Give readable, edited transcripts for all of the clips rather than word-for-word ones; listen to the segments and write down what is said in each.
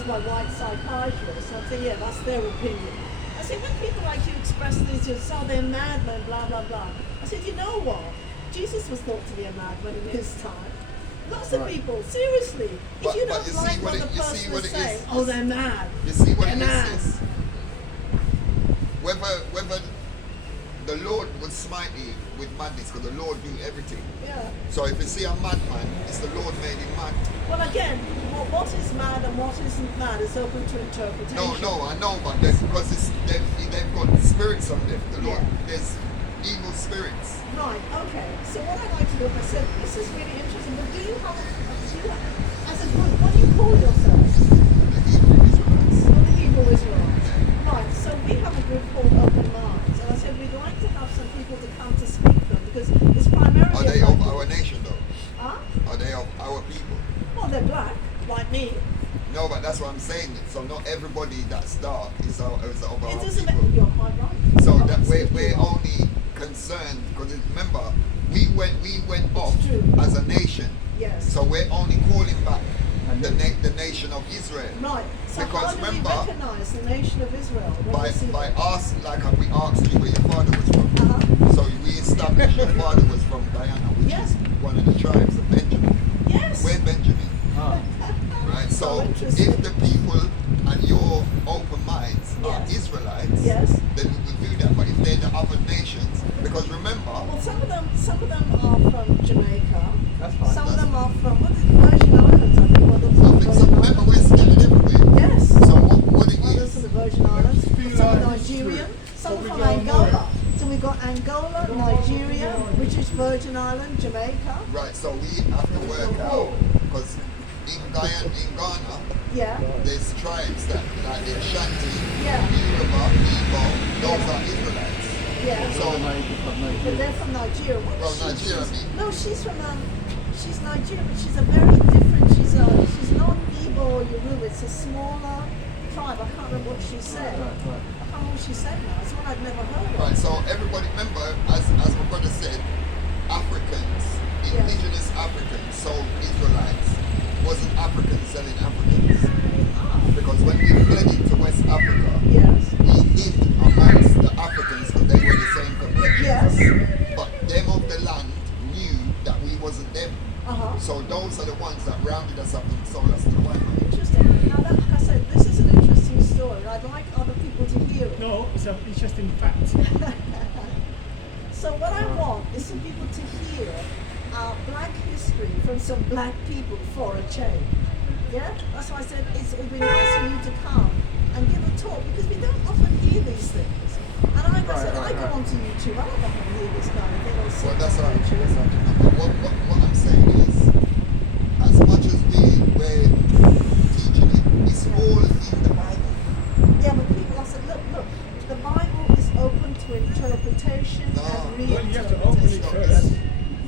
was my white psychiatrist. I said, yeah, that's their opinion. I said, when people like you express these, you say, oh, they're madmen, blah, blah, blah. I said, you know what? Jesus was thought to be a madman in his time. Lots of people, seriously. If you don't like what the person is saying, oh, they're mad. You see what they're it mad. is? Whether the Lord will smite you with madness, because the Lord do everything. Yeah. So if you see a madman, it's the Lord made him mad. Well, again, what is mad and what isn't mad is open to interpretation. No, I know, but because they've got spirits on them. The Lord, there's evil spirits. Right, okay. So what I'd like to do, I said, this is really interesting, but do you have, as a group, what do you call yourselves? The evil Israelites. Oh, the Hebrew Israelites. Right, so we have a group called Open Minds, and I said we'd like to have some people to come to speak to them, because it's primarily... Are they of our nation, though? Huh? Are they of our people? Well, they're black, like me. No, but that's what I'm saying. So not everybody that's dark is of our It doesn't people. matter, you're quite right. So that we're only concerned, because remember, we went off as a nation. Yes. So we're only calling back the nation of Israel. Right. So Because how do remember, we recognize the nation of Israel? by us, like we asked you where your father was from. Uh-huh. So we established your father was from Guyana, which is one of the tribes of Benjamin. Yes. We're Benjamin. Right. So if the people and your open minds are Israelites, then we will do that. But if they're the other nations, because remember, well, some of them are from Jamaica. That's fine. Some of them are from Virgin Islands. I think one of them from so Virgin remember Islands. we're scattered everywhere. Yes. So what it Others is? from the Virgin Islands. Some are Nigerian. Some are from Angola. So we've got Angola, Nigeria, British Virgin Island, Jamaica. Right. So we have to work out, because in Ghana, there's tribes that like the Ashanti, Yoruba, Igbo, those are Israelites. Yeah. So But they're from Nigeria. What is she? Nigeria. No, she's from she's Nigerian, but she's a very different. She's not Igbo or Yoruba. It's a smaller tribe. I can't remember what she said. I can't remember what she said now. It's one I've never heard of. Right. So everybody remember, as my brother said, Africans, indigenous Africans sold Israelites. Wasn't Africans selling Africans. Because when we fled into West Africa, we hid amongst the Africans because they were the same complexion. Yes. But them of the land knew that we wasn't them. So those are the ones that rounded us up and sold us to the white man. Interesting. Now, like I said, this is an interesting story. I'd like other people to hear it. No, it's an interesting fact. So what I want is some people to hear our black history from some black people for a change. Yeah? That's why I said it would be nice for you to come and give a talk, because we don't often hear these things. And like I said, I go onto YouTube, I don't often hear this kind of thing on Well, that's what evangelism. what I'm saying is, as much as we're teaching it, it's all in the Bible. Yeah, but people, I said, look, the Bible is open to interpretation and Well, you have to open it reinterpretation. first.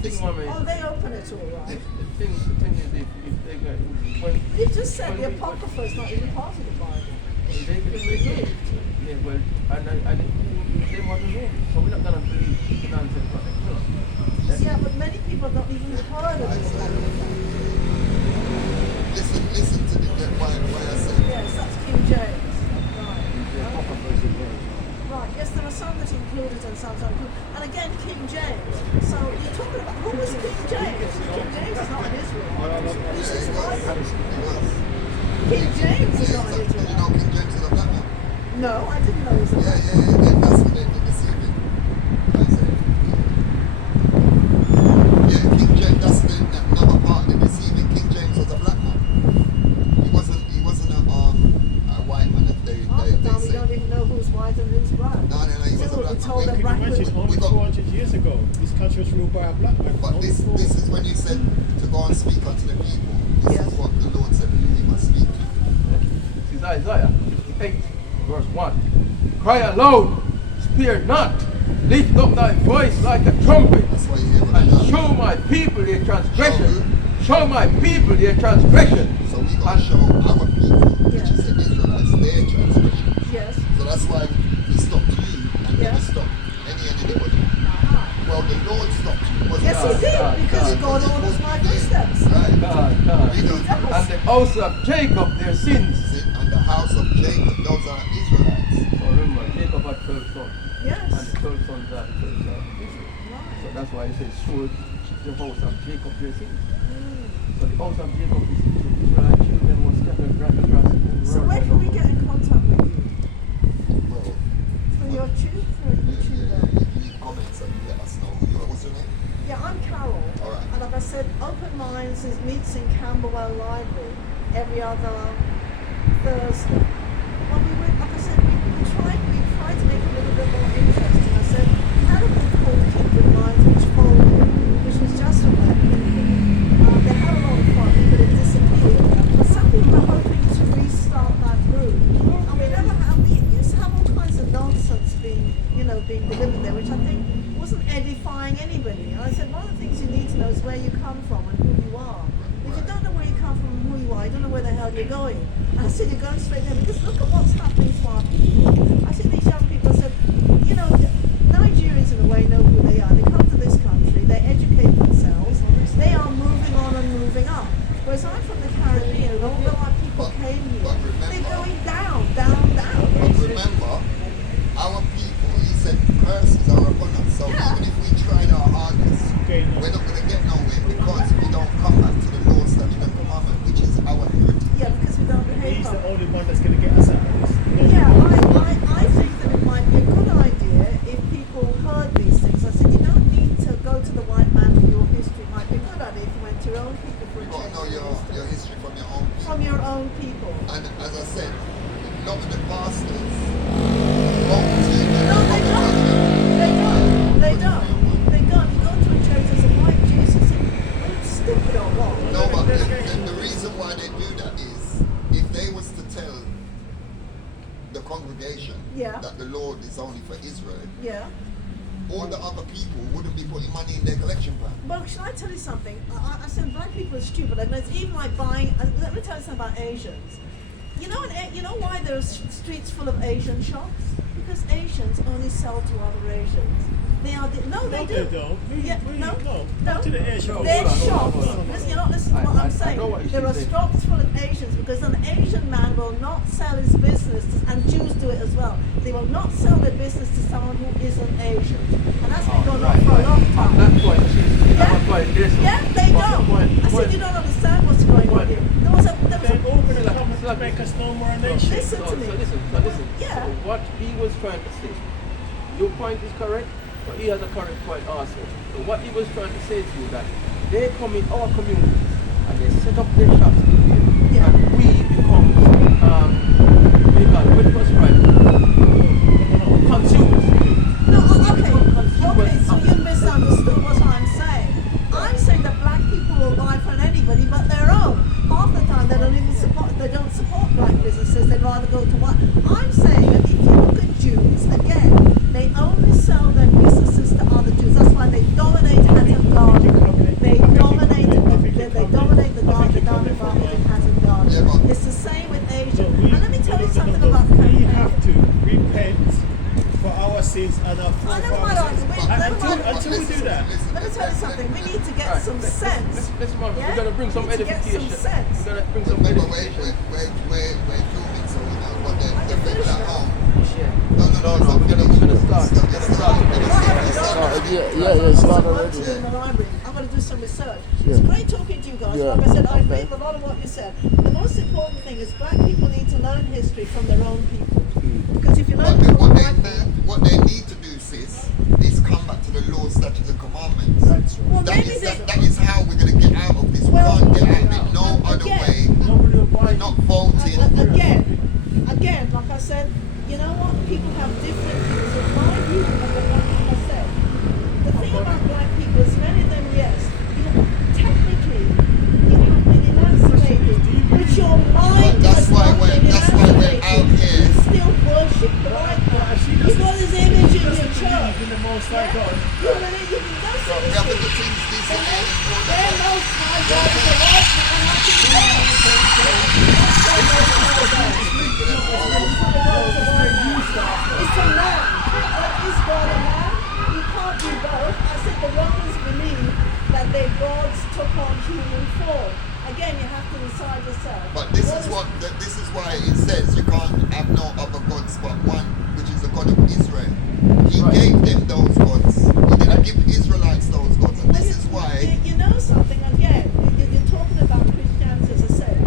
Oh, they open it all right. The thing is, if they go, when You just said the Apocrypha is not even part of the Bible. they can say, yeah, well, and they want to know. So we're not gonna believe nonsense what they tell us. Yeah, but many people don't even heard of this Apocrypha. Listen to why I said. Yes, that's King James. The Apocrypha is in there. Right, yes, there are some that included and some don't include. And again, King James. So you're talking about, who was King James? King James is not in Israel. He's just Bible. King James is not in Did you Israel. know King James is a black man? No, I didn't know he was a black man. That's what they did this evening. I said. Yeah, King James, that's another part of the deceiving. King James was a black man. He wasn't a white man. They We say. don't even know who's white and who's black. No, he was a We black told man. them You can black imagine, people. only 400 years ago, this country was ruled by a black man. But this is when you said to go and speak unto the people. This is what the Lord said who we must speak to. This is Isaiah 58, verse 1. Cry aloud, spare not, lift up thy voice like a trumpet, That's why you hear what and I'm show my people their transgression. Show my people their transgression. So we got to show our people, which is the Israelites, their transgression. Yes. So that's why he stopped you and never stopped anybody. Well, the Lord stopped you. Wasn't Yes, he it? did, because God orders my footsteps. Right. God. We don't. And also of Jacob their sins. See, and the house of Jacob, those are Israelites. So remember, Jacob had 12 sons. Yes. And the 12 sons are the 12 sons of Israel. So Right. that's why it says, show the house of Jacob their sins. Mm. So the house of Jacob is the Israelite children were scattered right across the whole So world. where can we get in contact with you? Well, Through your tube? Through YouTube? leave comments and let us know who you are. What's your name? Yeah, I'm Carol. All right. And like I said, Open Minds meets in Camberwell Library every other Thursday. Well, like I said, we tried to make it a little bit more interesting. I said, we had a book called Kindred Minds which folded, which was just about they had a lot of fun, but it disappeared. But some people are hoping to restart that group. And we used to have all kinds of nonsense being delivered there, which I think wasn't edifying anybody. And I said, one of the things you need to know is where you come from and who you are. If you don't know where you come from and who you are, you don't know where the hell you're going. And I said, you're going straight there because look at what's happening to our people. I said, these young people, I said, Nigerians in a way know who they are. They come to this country, they educate themselves, they are moving on and moving up. Whereas I'm from the Caribbean, and although our people came here, but remember- they're going down, down, down. But remember, our people, he said, curses are upon us. So Yeah. even if we tried our hardest, Okay, no. we're not going to get nowhere because we don't come back to the law, statute, and commandment, which is our heritage. Yeah, because we don't behave He's the properly. only one that's going to get us out of this. Yeah, I think that it might be a good idea if people heard these things. I said, you don't need to go to the white man for your history. It might be a good idea if you went to your own people for a You've got to change know of your history. history from your own people. From your own people. And as I said, not the pastors won't teach you. No, they don't. They don't. They don't. They don't. You go to a church as a white Jesus and it's stupid or what? No, but the reason why they do that is if they was to tell the congregation Yeah. that the Lord is only for Israel, Yeah. all the other people wouldn't be putting money in their collection plan. Well, should I tell you something? I said black people are stupid. I mean, it's even like buying. Let me tell you something about Asians. You know why there's streets full of Asian shops? Because Asians only sell to other Asians. They are no, they No, do. they don't. Yeah, no, Not to the Asian. No, Their hold on, shops. hold on. Listen, you're not listening to what I I'm saying. know what There are she's saying. shops full of Asians because an Asian man will not sell his business, and Jews do it as well. They will not sell their business to someone who isn't Asian, and that's been going on for a long time. That point, Yeah. that point, this Yeah, they Point, don't. point, I said point. you don't understand what's going on Point. here. There was a They're all going to Slack, come to slack. make us no more a nation. Listen to me. So listen. Yeah. So what he was trying to say, your point is correct, but he has a correct point also. So what he was trying to say to you that they come in our communities and they set up their shops in here, Yeah. and we become, what it was right, consumers. No, okay, so you misunderstood what I'm saying. I'm saying that black people will buy from anybody but their own. Half the time they don't support black businesses, they'd rather go to what I'm saying that if you look at Jews, again, they only sell their businesses to other Jews. That's why they dominate Hatton Garden. They dominate the garden market in Hatton Garden. Yeah, but- It's the same with Asia. So And let me tell you something about We campaign. have to repent for our sins and our I know my forefathers' sins. argument. And Never mind. until we do that, Let me tell you something. We need to get Alright, some sense. Let's move on. Yeah? We're gonna bring some We need to get edification. some sense. We're gonna bring some Remember, edification. we're filming, so we know what I they're can people finish at now. home. Yeah. No, we're gonna start. It's not already. In the library. I'm going to do some research. Yeah. It's great talking to you guys. Yeah. Like I said, I agree Okay. with a lot of what you said. The most important thing is black people need to learn history from their own people. Because if you learn What from what white they, what they need to do, sis, is come back to the law, statutes, and commandments. that's right. well, That maybe is, they. that is how we're going to get out of this. We Well, can't get out of it no other again. way. Nobody will buy We're not voting. Again, like I said, you know what? People have different views. In my view, like I said, the thing about black people is many of them, yes, technically, you have been emancipated, but your mind But that's has why not we're- been that's why we're emancipated. out here. You still worship the white man. You've got his image in your church. in the Most High God. You believe you can go We have to do things decently and in order. their most high God is the white man. How can you tell? That's their most high God. It's a man. That is God and man. You can't do both. I said the why it says you can't have no other gods but one, which is the God of Israel. He Right. gave them those gods. He didn't give Israelites those gods, and this is why. You know something again. You're talking about Christianity, as I said.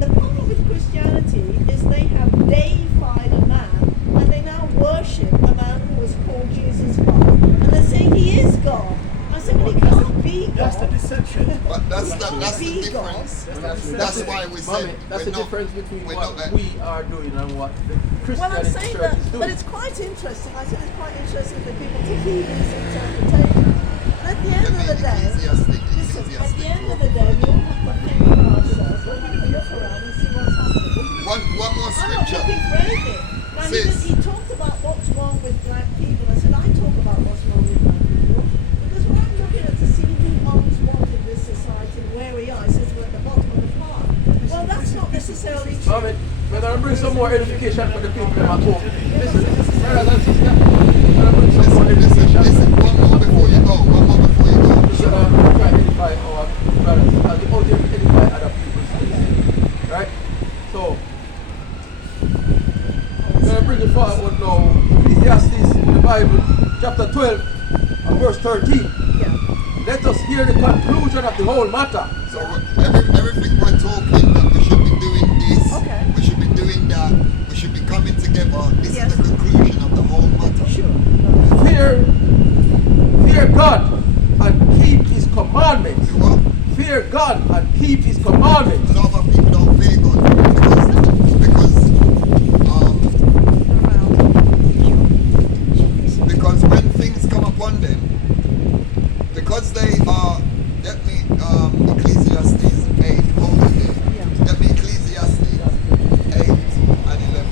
The problem with Christianity is they have deified a man, and they now worship a man who was called Jesus God, and they're saying he is God. I said, well, he can't be God. That's the deception. But that's the Be difference. Well, That's why we Mommy, said that's we're the not- difference between we're what not- we are doing and what the Well, I'm Christianity saying church that, is doing. but it's quite interesting. I said it's quite interesting for people to hear this interpretation. And at the end of the day, listen, at the end of the day, we all have to think for ourselves. We're going to look around and see what's happening. One more I'm not scripture. looking for anything. Now, Sis. he talked about what's wrong with black people. I said, I talk about what's wrong with black people. Because when I'm looking at to see who owns what in this society and where we are, it says we're at the bottom of the pile. Well, that's not necessarily true. Mommy, we're going to bring some more edification for the people in my home. Listen, brothers and sisters, we're going to bring some more edification. Listen, one more before you go. One more before you go. We're going to try to edify our brothers and we out there to edify other people. Right? So, we're going to bring it forward now. Ecclesiastes, the Bible, chapter 12 and verse 13. Yeah. Let us hear the conclusion of the whole matter. So everything we're talking that we should be doing this, Okay. we should be doing that, we should be coming together. This Yes. is the conclusion of the whole matter. Sure. Fear God and keep His commandments. Do what? Fear God and keep His commandments. A lot of people don't fear God because when things come upon them, because they are, let me Ecclesiastes 8, hold it there. Yeah. Let me Ecclesiastes 8 and 11.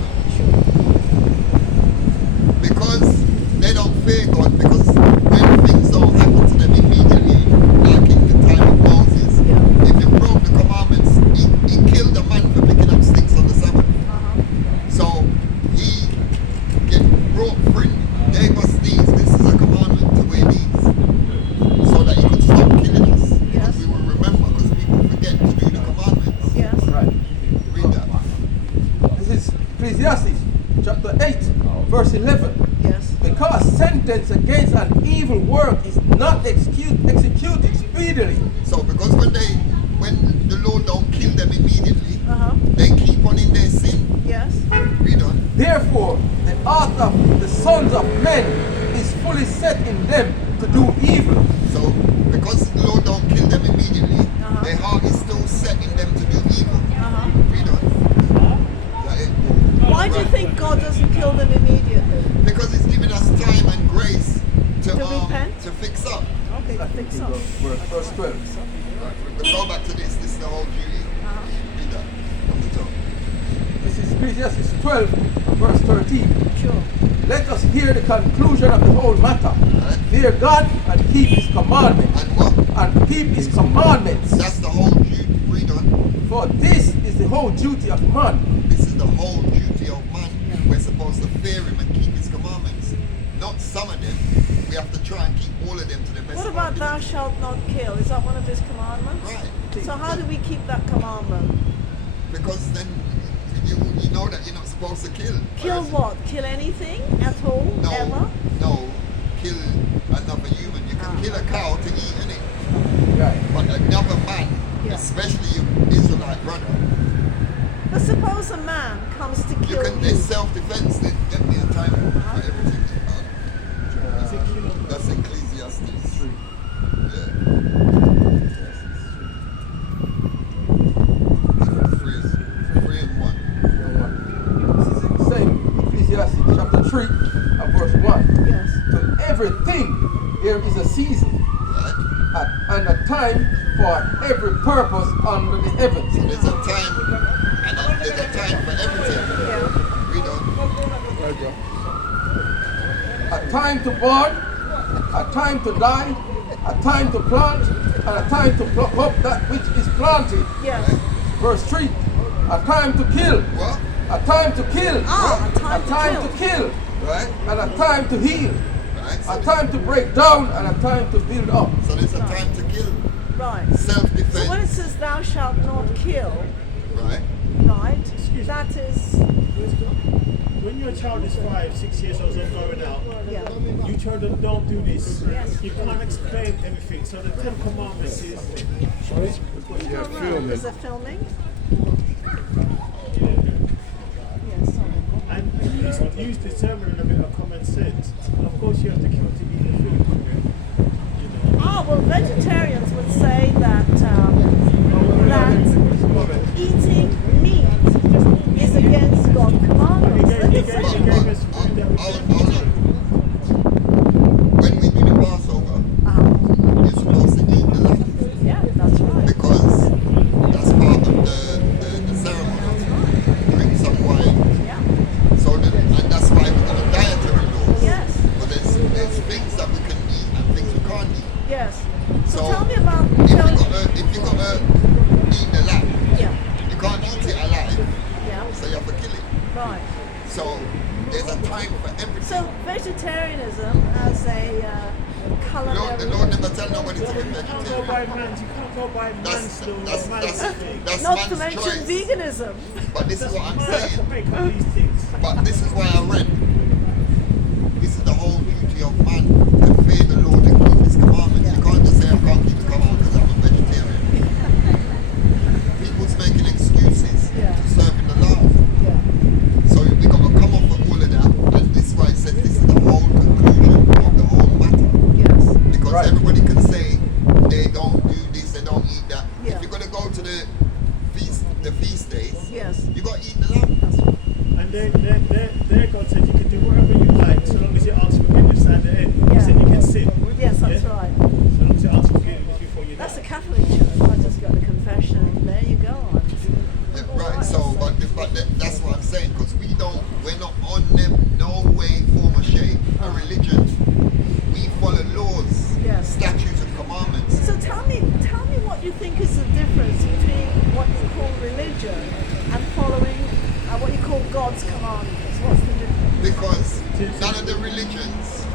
Because they don't fear God, because when things don't happen to them immediately, like in the time of Moses, Yeah. if you broke the commandments, he killed a man for picking up sticks on the Sabbath. So he brought free, gave us these. This is a commandment to wear these, so that he could stop killing us. Yes. Because we will remember, because people forget to do the commandments. Yes. Right. Read that. This is Ecclesiastes chapter 8, verse 11. Yes. Because sentence against an evil work is not executed speedily. So because when the Lord don't kill them immediately, Uh-huh. they keep on in their sin. Yes. Read on. Therefore, the heart of the sons of men is fully set in them to do evil. So because the Lord don't kill them immediately, Uh-huh. their heart is still set in them to do evil. Uh-huh. Read on. Is that it? Why do you Right. think God doesn't kill them immediately? Because He's giving us time and grace To repent? to fix up. Okay, to fix up. Verse 12. Right. We'll go back to this. This is the whole duty. Uh-huh. Read that from the top. This is Ecclesiastes 12, verse 13. Sure. Let us hear the conclusion of the whole matter. Right. Fear God and keep His commandments. And what? And keep His commandments. That's the whole duty. Read on. For this is the whole duty of man. This is the whole duty of man. We're supposed to fear Him and keep His commandments. Not some of them. We have to try and keep all of them to the best What of our about thou ability. shalt not kill? Is that one of his commandments? Right. So how do we keep that commandment? Because then you know that you're not supposed to kill. Kill Whereas- what? Kill anything at all? No, Ever? no. Kill another human. You can kill a cow to eat, innit? Right. But another man, Yeah. especially your Israelite brother, But suppose a man comes to you kill can. you. It's self-defense. Then get me a time for everything. That's Ecclesiastes. Three. Yeah. Three and one. This is the same Ecclesiastes chapter 3 and verse 1. Yes. To everything there is a season Right? and a time for every purpose under the heavens. So there's a time, and there's a time for everything. Yeah. Read on. A time to born, a time to die, a time to plant, and a time to pluck up that which is planted. Yes. Verse 3. A time to kill, What? a time to kill, Ah, a time to to kill, Right? and a time to heal, Right? a time to break down, and a time to build up. So there's a time to kill. Right. So when it Self-defense. says thou shalt not kill, Right? right? Excuse me. That is, When your child is 5, 6 years old and growing out, yeah. you tell them don't do this. Yes. You can't explain everything. So the Ten Commandments is Is there filming? Yes. and use discernment and a bit of common sense. And of course, you have to kill to eat the food. You know. Ah, well, vegetarians would say that that eating meat is against God's He commandments. gave, he gave, he gave us food that we Hold can on. When we do the Passover, you're supposed to eat the lamb Yeah, that's right. because that's part of the ceremony. Drink some wine. Yeah. So and that's why we've got a dietary laws. Yes. But there's things that we can eat and things we can't eat. Yes. So So tell me about. if you got to eat the lamb, Yeah. you can't eat it alive, Yeah. so you have to kill it. Right. So there's a time for everything. So vegetarianism as a The Lord never tell nobody to be You can't go by vegetarian. man's. You can't go by man's law or man's thing. That's not to man's mention choice. veganism. But this is what I'm Man to saying. make up these things. But this is why I read. This is the whole duty of man to fear the Lord and keep His commandments. You can't just say I can't keep the commandments because I'm a vegetarian. People's making excuses Yeah. to serving the Lord. Yeah. So we got to come off of all of that, and this is why it says this is the whole conclusion of the whole matter. Yes. Because Right. everybody can say they don't do this, they don't eat that. Yeah. If you're gonna go to the feast days, Yes. you got to eat the lamb. That's right. And their God said you can do whatever you like so long as you ask forgiveness at the end. He Yeah. said you can sin. Yes, that's Yeah? right. So long as you ask forgiveness before you That's die. a Catholic church. I just got a confession. There you go. Yeah, right. So, that's what I'm saying. Because we're not on them, no way, form, or shape. A religion. We follow laws, Yes. statutes, and commandments. So tell me what you think is the difference between what you call religion and following what you call God's commandments. What's the difference? Because none of the religions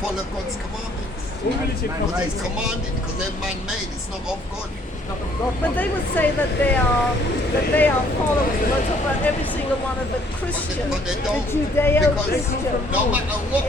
follow God's commandments. All religion comes Because it's commanded. Because they're man-made. It's not of God. But they would say that they are following. We're talking about every single one of the Christians, But they the don't. Judeo-Christian. Because no matter what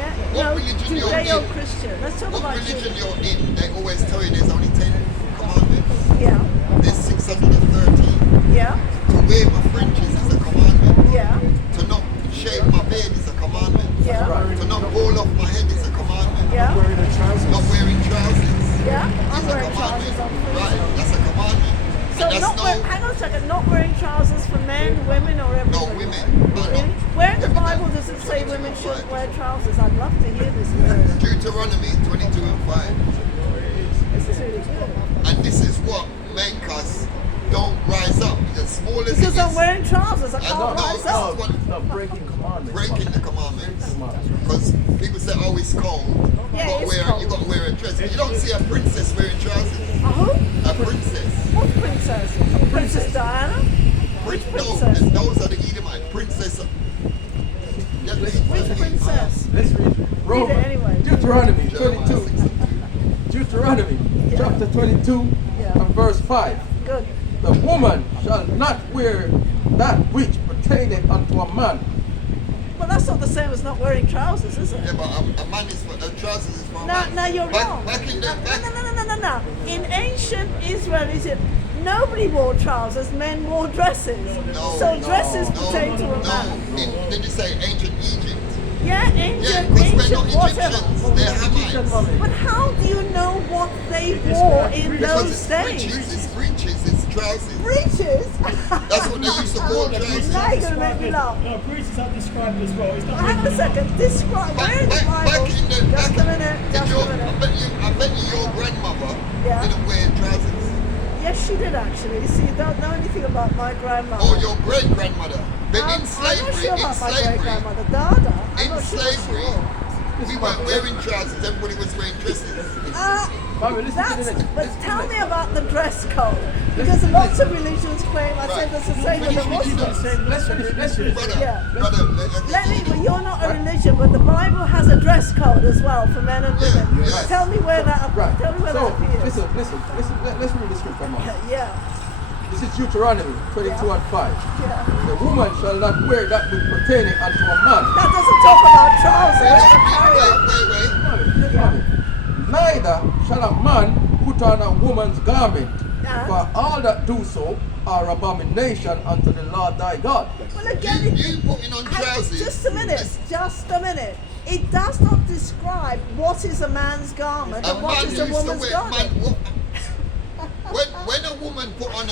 religion you're in, Judeo-Christian. Let's talk what about religion Judaism. you're in, they always tell you there's only 10 commandments. Yeah, There's 613. yeah, To wear my fringes is a commandment. yeah, To not shave my beard is a commandment. yeah, To not ball off my head is a commandment. yeah, wearing the trousers. Not wearing trousers yeah. I'm is a wearing trousers commandment. on Right, Friday. that's a commandment. So And that's hang on a second, not wearing trousers for men, women, or everybody? No, women. Really? Where in the Everything. Bible does it say women shouldn't Right. wear trousers? I'd love to hear this verse. Deuteronomy 22:5. This is really good. And this is what make us don't rise up. As small as Because it I'm is, wearing trousers, I no, can't rise up. No, breaking commandments. breaking the commandments. Commandments. Because people say, oh, it's cold. Yeah, it's You cold. got to wear a dress. You don't see a princess wearing trousers. Who? A princess. What princess? Princess Diana? Which princess? Those are the Edomite. Princess. Which princess? Let's read Romans. anyway. Deuteronomy Jeremiah 22. 6 and 2. Deuteronomy Yeah. chapter 22 Yeah. and verse 5. Good. The woman shall not wear that which pertaineth unto a man. Well, that's not the same as not wearing trousers, is it? Yeah, but a man is for trousers is for a No, man. no, you're wrong. Back in the No. In ancient Israel, Egypt, nobody wore trousers. Men wore dresses. No, So no, dresses pertain to a man. No. Did you say ancient Egypt? Yeah, Yeah, ancient, because we're ancient, not whatever. Egyptians. They're Hamites. But how do you know what they wore in Because those it's days? breeches, it's trousers. Breeches? That's what they used to call trousers. Now you're gonna make me laugh. No, breeches are described as well. It's not Hang on a second. Describe. Where in the Bible? Just a minute. Just a minute. I bet you your grandmother Yeah. didn't wear trousers. Yes, she did actually. You see, you don't know anything about my grandmother. Or your great grandmother. But in I'm not slavery, sure about my great grandmother. Dada. I'm in not sure what she slavery, wore. we weren't wearing trousers. Everybody was wearing dresses. Family, listen to the That's, next. but tell me about the dress code. Because lots of religions claim, I said that's the same with the Muslims. Let's finish. Brother, Yeah. brother, Let me, well, you're not a religion, but the Bible has a dress code as well for men and women. yes. Tell me where that, Right. tell me where So, that appears. listen. Let's read the scripture, man. Yeah. This is Deuteronomy 22 Yeah. and 5. Yeah. The woman shall not wear that which pertaining unto a man. That doesn't talk about trousers. but carry on. Wait. Neither shall a man put on a woman's garment, Yeah. for all that do so are abomination unto the Lord thy God. Well, again, You putting on trousers. just a minute. Just a minute. It does not describe what is a man's garment and what is a woman's garment. When a woman put on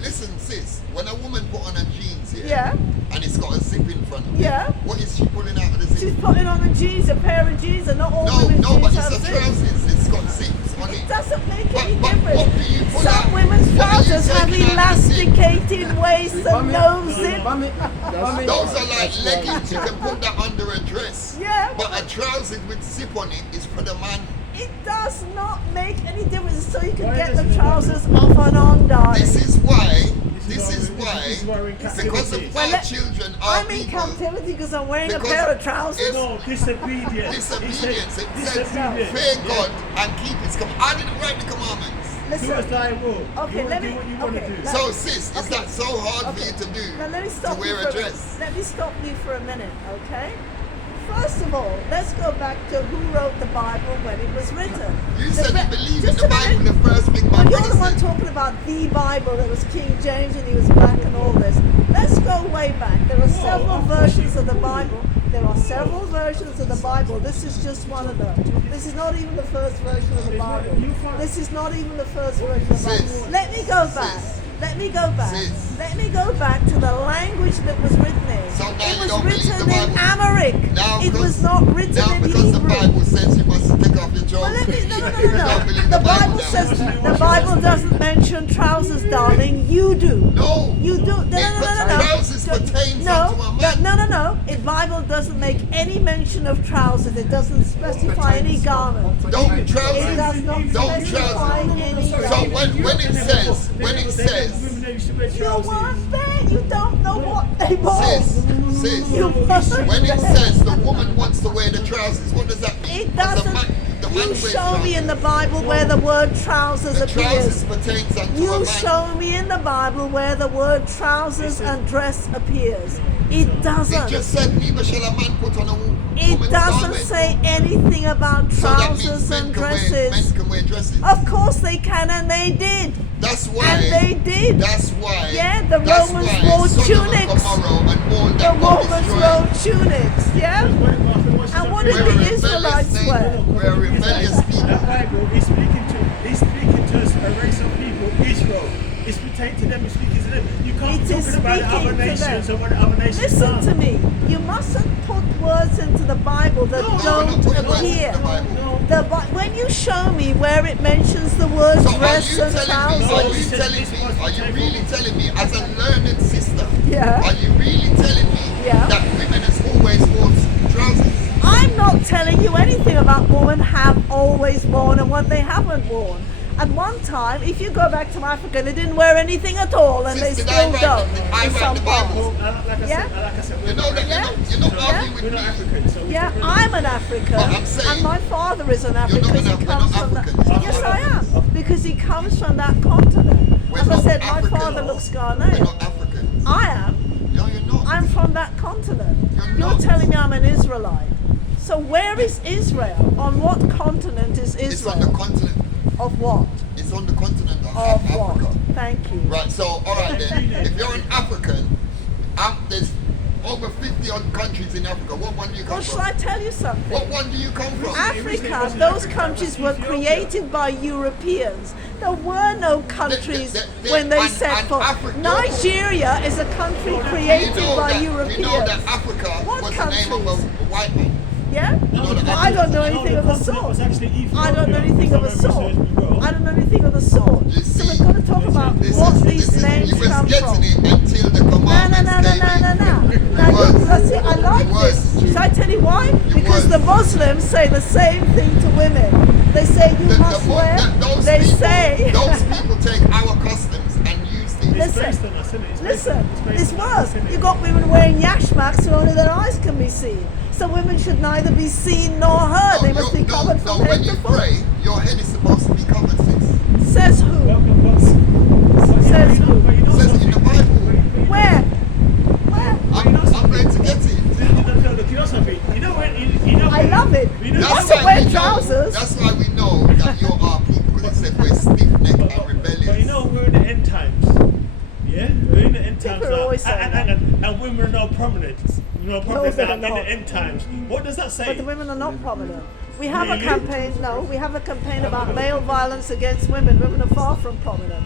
listen sis, when a woman put on a jeans here, Yeah. and it's got a zip in front of it, Yeah. what is she pulling out of the zip? She's putting on a jeans, a pair of jeans, and not all No, women's but jeans it's have a zips. trousers. It's got zips on It it. doesn't make But- any but difference. what do you pull Some out? women's What are you trousers have taking out of the zip? elasticated waists and no zip. Those are like leggings. You can put that under a dress. Yeah. But a trouser with zip on it is for the man. It does not make any difference, so you can Why get the doesn't it trousers off and on, darling. This is why. This is why we're in Because captivity. of Well, our let- children, our I'm in people. captivity because I'm wearing a Because pair of trousers. No, disobedience. Disobedience. It says, Disobedience. fear God and keep His commandments. I didn't write the commandments. Do as Listen, thy will. Okay, you let do me- what you want okay, to do. let- So, sis, is Okay. that so hard for Okay. you to do? Now let me To stop wear you a for dress? Let me stop you for a minute, okay? First of all, let's go back to who wrote the Bible when it was written. You The said Bi- you believe in just the a Bible, minute. the first thing my Well, you're the brother one said. talking about the Bible. There was King James and he was black and all this. Let's go way back. There are several versions of the Bible. There are several versions of the Bible. This is just one of them. This is not even the first version of the Bible. This is not even the first version of the Bible. Sis. Let me go back. Sis. Let me go back. Sis. Let me go back to the language that was written in. So now It you was don't believe the written in Bible? Amharic. Now It because- was not written Now in because the Hebrew. Bible says you must take off your Well, drawers. let me, no, no, no, You no, don't no. believe The Bible now. says the Bible doesn't mention trousers, darling. You do. No. You do. No, no, no, no, no. Trousers pertains No, unto a man. no, no, no. The Bible doesn't make any mention of trousers. It doesn't specify any garment. Don't It trousers. does not Don't specify trousers. any So garment. when it says, Women that used to wear You trousers. weren't there. You don't know what they wore. sis, You weren't when it there. says the woman wants to wear the trousers, what does that mean? It Does the doesn't. the man You wears show me in the trousers? Bible where the word trousers The appears. trousers pertains unto a You man. show me in the Bible where the word trousers and dress appears. It It doesn't. just said, neither shall a man put on a It woman's doesn't garment. say anything about So that means trousers men and can men dresses. can wear dresses. Of course they can, and they did. That's why. And they did. That's why. Yeah, the that's Romans why wore Sodom tunics. And Gomorrah and all The that got Romans destroyed. wore tunics, yeah? And what did We're a the rebellious Israelites nation. wear? We're a rebellious people. That Bible is speaking to us, a race of people, Israel. It's pertaining to them, it's speaking to them. You can't It be is talking about the other speaking to nations them. or what the other nations Listen done. to me. You mustn't put words into the Bible that No, we're not don't putting words into appear. the Bible. No. When you show me where it mentions the word So are dress you and telling me? trousers, Are No, you he said telling this me? was Are you protected. really telling me, as a learned sister? Yeah. Are you really telling me Yeah. that women has always worn trousers? I'm not telling you anything about women have always worn and what they haven't worn. At one time, if you go back to Africa, they didn't wear anything at all, and they Sis, did still I don't write I in write some the parts. Bible? Well, like I Yeah. said, You know that Yeah. you're not Yeah. arguing with we're not me. African, so Yeah, we're I'm an African, But I'm saying- and my father is an You're African not because he we're comes not from that. Africans. Yes, I am, because he comes from that continent. We're As I not said, my Africans. father looks We're Ghanaian. not Africans. I am. No, you're not. I'm from that continent. You're You're not. telling me I'm an Israelite. So where is Israel? On what continent is It's on the Israel? continent. Of what? It's on the continent of Of Africa. what? Thank you. Right, so alright then, if you're an African, there's over 50 odd countries in Africa. What one do you come Well, shall from? I tell you something? What one do you come from? Africa, those countries were created by Europeans. There were no countries when they set and foot. Africa- Nigeria is a country created by You know Europeans. that Africa What was the name of a countries? white man. Yeah? know that I don't know No, anything the of the continent sort. was actually I don't know Ethiopia, anything of the if I sort. remember researching well. I don't know anything of the sort. You So see, we've got to talk about what these names you was come getting from. it until the No, no, commandments no, no, came no, no, in. no. You Now, was. look, see, I like You was. this. Shall I tell you why? Because was. the Muslims say the same thing to women. They say you must wear. Those people take our customs and use these. It's Listen, based on us, isn't it? It's based Listen, on- it's based this on us, was. isn't it? You got women wearing yashmaks so only their eyes can be seen. So women should neither be seen nor heard. They must be covered from head when to you foot. pray, your head is supposed to be covered, sis. Says who? Well, Says says who? But you know It says it in the something. Bible. Where? Where? I'm going to get it. No, look, you know something. You know when you know. I love it. You know, You That's mustn't why wear we know. trousers. That's why we know that you are people, because it said we're stiff-necked and rebellious. But you know we're in the end times. Yeah, we're in the end times People now, always say and women are now prominent. No, Prominent they're now in not. the end times. What does that say? But the women are not prominent. We have a Really? campaign, no, we have a campaign about male violence against women. Women are far from prominent.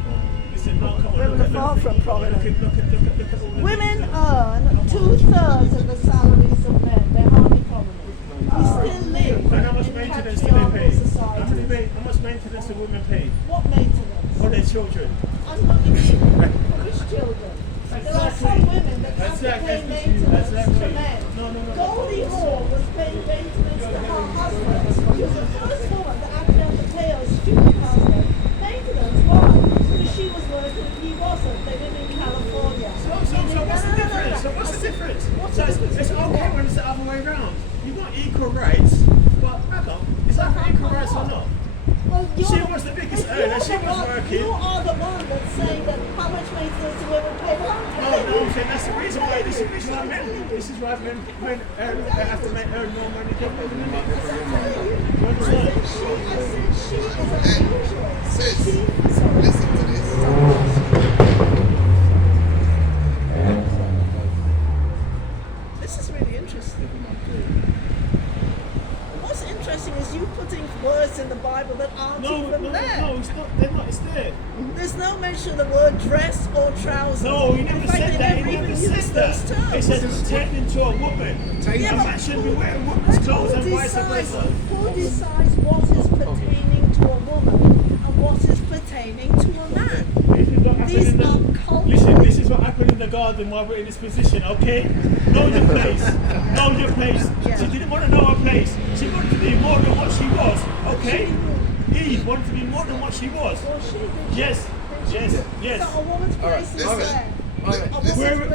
Listen, no, come on. Women are far from prominent. Look at all the Women earn 2/3 of the salaries of men. They're hardly prominent. We still live And how much in maintenance do they pay? patriarchal societies. How much maintenance do women pay What maintenance? for their children? I'm not even for which children. There are some women that have to pay maintenance to men. No. Goldie Hawn was paying maintenance to her husband. She was the first woman that actually had to pay her stupid husband maintenance. Why? Because she was working and he wasn't. They live in California. So what's the difference? So what's the difference? What's So the difference? it's okay when it's the other way around. You want equal rights, but back up. Is that for equal rights or not? Well, She was the biggest earner. She was working. You are the one that's saying that how much maintenance do women pay? Well, No, I'm saying that's the reason why. This is why men have to earn more money than women. I said she is unusual. Sis, Sorry. listen to this. This is really interesting. What's interesting is you putting words in the Bible that aren't even there. No, it's not. They're not. It's there. There's no mention of the word dress or trousers. No, he In never fact, said they that. He never never even said used that. those terms. He said it's turned into a woman. Yeah, A but man should be wearing woman's clothes and vice versa. who decides what is pertaining to a woman and what is pertaining to a man? This is what happened These in the- are cultural. Listen, this is what happened in the garden while we're in this position, okay? Know your place. Know your place. Yeah. She didn't want to know her place. She wanted to be more than what she was, okay? Eve wanted to be more than what she was. Well, she did. Yes, yes. So a woman's place is Listen. where? Alright. A woman's Wherever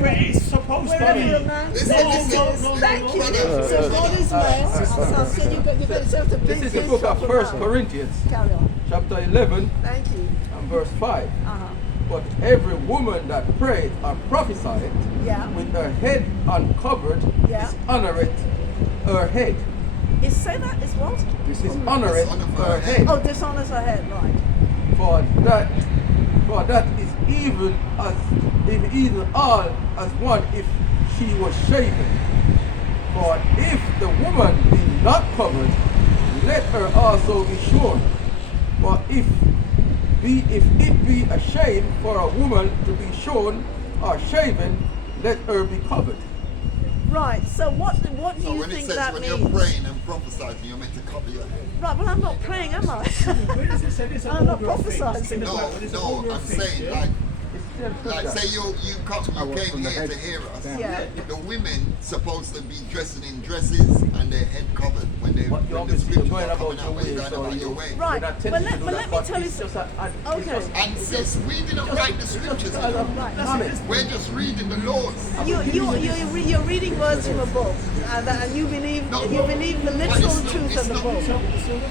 place it's supposed to wherever a be. man Listen, says listen. it is. No, Thank you. brother. So God is where? So you got yourself to This is the book of 1 Corinthians, Carry on. chapter 11 Thank you. and verse 5. Uh-huh. But every woman that prayed or prophesied Yeah. with her head uncovered Yeah. dishonoreth her head. Say that is what? Dishonoreth her head. Oh, dishonors her head, right. For that is even all as one if she was shaven. For if the woman be not covered, let her also be shorn. For if it be a shame for a woman to be shorn or shaven, let her be covered. Right, so what do So you when it think says that when means? you're praying and prophesying, you're meant to cover your head. Right, well I'm not praying, am I? Where does it say this? I'm not prophesying. No, I'm saying like say you came here to hear us. Yeah. The women supposed to be dressing in dresses and their head covered when they But you when the obviously scriptures going are about coming your out when way, you're going so about your you- way. Right, We're not but telling you let, to but do let that, me tell you it's just something. it's Okay. just- And sis, we didn't write the scriptures. You know. Right. Comment. We're just reading the laws. You're reading words from a book, and you believe No, the but literal it's not- truth it's of the not- book.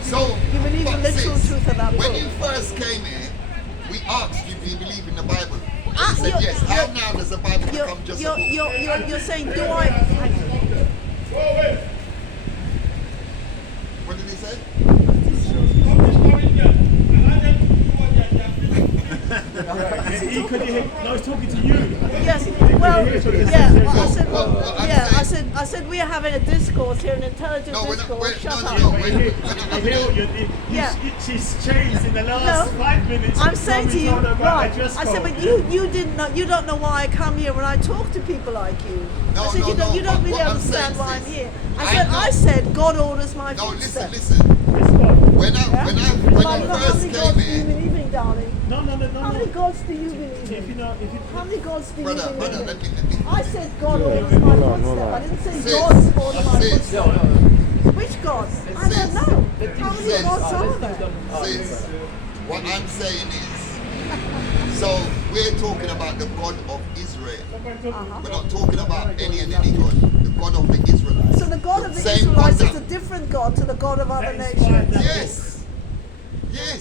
So You believe the but literal sis, truth of that when book. you first came here, we asked you, do you believe in the Bible? And Ah, you said you're- yes. How now does the Bible become just a book? You're saying, do I? What did he say? No, he's talking to you. Yes. Well, yeah. Well, I said, Well, I'm yeah. saying- I said we are having a discourse here, an intelligent No, we're not. discourse. Shut No, up. no, I we're hear, not. I hear what Yeah. she's changed in the last No. 5 minutes. I'm saying to you, told her about right? her dress I said, code. but you didn't know. You don't know why I come here when I talk to people like you. No, I said no, you don't. no, You don't but really what I'm understand saying why I'm is, here. I I said God orders my No, listen, footsteps. listen. Let's go. When Like, you how first many gods came do you here, believe in, darling? No. How many gods do you believe If you in? know, if you How many gods do you brother, believe in? let me. I said God orders my footsteps. I didn't say Sis, God orders my sis. footsteps. No. Which gods? I Sis. don't know. How many Sis. gods are there? Sis, what I'm saying is, so we're talking about the God of Israel. We're not talking about any God. The God of the Israelites. So the God of the same Israelites God is a that- different God to the God of other That is nations. fine. Yes. Yes.